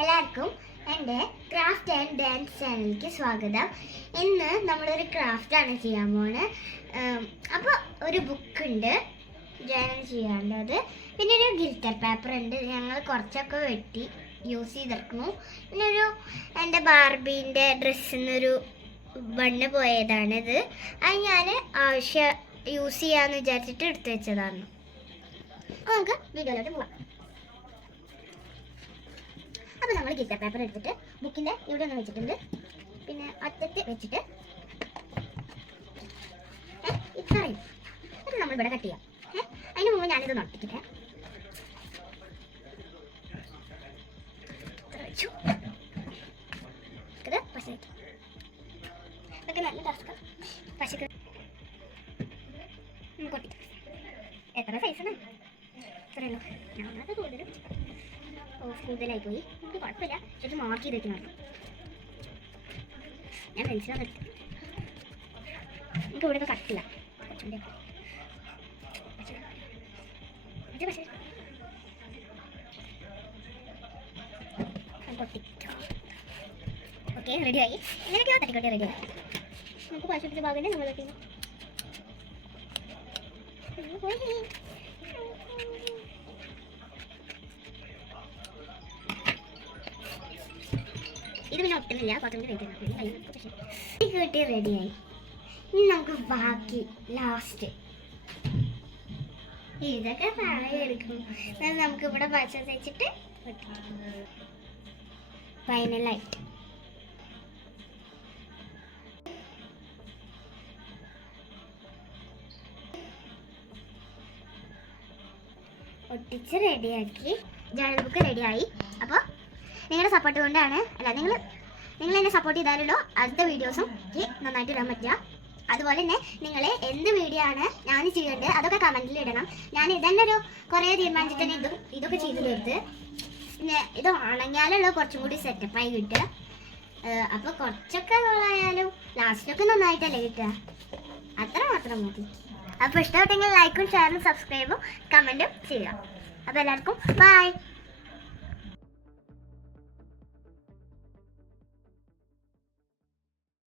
എല്ലാവർക്കും എൻ്റെ craft and dance ചാനലിലേക്ക് സ്വാഗതം. ഇന്ന് നമ്മളൊരു ക്രാഫ്റ്റാണ് ചെയ്യാൻ പോകുന്നത്. അപ്പോൾ ഒരു ബുക്കുണ്ട് ജേണൽ ചെയ്യാനുള്ളത്, പിന്നെ ഒരു ഗിൽറ്റർ പേപ്പർ ഉണ്ട്. ഞങ്ങൾ കുറച്ചൊക്കെ വെട്ടി യൂസ് ചെയ്തെടുക്കുന്നു. പിന്നെ എൻ്റെ ബാർബീൻ്റെ ഡ്രസ്സിന്നൊരു ബണ്ണ് പോയതാണിത്. അത് ഞാൻ യൂസ് ചെയ്യാമെന്ന് വിചാരിച്ചിട്ട് എടുത്തു വെച്ചതാണ്. നമുക്ക് വീഡിയോയിലോട്ട് പോവാം. അപ്പോൾ നമ്മൾ ഗിൽറ്റർ പേപ്പർ എടുത്തിട്ട് ബുക്കിൻ്റെ ഇവിടെ ഒന്ന് വെച്ചിട്ടുണ്ട്, പിന്നെ അറ്റത്ത് വെച്ചിട്ട് ഇത്രയും ഇത് നമ്മൾ ഇവിടെ കട്ട് ചെയ്യാം. അതിന് മുമ്പ് ഞാനിത് നട്ടിട്ട് വെച്ചു. ഇത് പശ ഇതൊക്കെ നല്ല ടാസ്ക്. പശക്ക് കൊട്ടിട്ട് എത്ര സൈസാണ് ഇത്രയല്ലോ. ഞാനത് കൂടുതലും കൂടുതലായി പോയി. നമുക്ക് കുഴപ്പമില്ല, ശരിക്കും മാർക്ക് ചെയ്ത് വെക്കണം. ഞാൻ പെൻസിലാണ് എടുത്തത്. നമുക്ക് ഇവിടെ കട്ട് ചെയ്യാം. ഓക്കെ, റെഡിയായി. ഇങ്ങനെയൊക്കെയോ തട്ടിക്കോട്ടെ, റെഡിയായി. നമുക്ക് പശുവിൻ്റെ ഭാഗം നമ്മൾ തട്ടി ഇത് പിന്നെ ഒട്ടുന്നില്ല. കുറച്ചുകൂടി കിട്ടി, റെഡിയായി. ഇനി നമുക്ക് ബാക്കി ലാസ്റ്റ് ഇതൊക്കെ താഴെ എടുക്കും. നമുക്ക് ഇവിടെ പച്ച തേച്ചിട്ട് ഫൈനലായിട്ട് ഒട്ടിച്ച് റെഡിയാക്കി. ജേണൽ ബുക്ക് റെഡിയായി. അപ്പോൾ നിങ്ങളുടെ സപ്പോർട്ട് കൊണ്ടാണ്, അല്ല നിങ്ങൾ എന്നെ സപ്പോർട്ട് ചെയ്താലല്ലോ അടുത്ത വീഡിയോസും നന്നായിട്ട് ഇടാൻ പറ്റുക. അതുപോലെ തന്നെ നിങ്ങൾ എന്ത് വീഡിയോ ആണ് ഞാൻ ചെയ്യേണ്ടത് അതൊക്കെ കമൻറ്റിൽ ഇടണം. ഞാൻ ഇതന്നെ കുറേ തീരുമാനിച്ചിട്ട് തന്നെ ഇതൊക്കെ ചെയ്തു തീർത്ത്. പിന്നെ ഇത് ഉണങ്ങിയാലുള്ള കുറച്ചും കൂടി സെറ്റപ്പായി കിട്ടുക. അപ്പോൾ കുറച്ചൊക്കെ ആയാലും ലാസ്റ്റിലൊക്കെ നന്നായിട്ടല്ലേ കിട്ടുക. അത്ര മാത്രം മതി. അപ്പോൾ ഇഷ്ടപ്പെട്ടെങ്കിൽ ലൈക്കും ഷെയറും സബ്സ്ക്രൈബും കമൻറ്റും ചെയ്യുക. അപ്പോൾ എല്ലാവർക്കും ബൈ.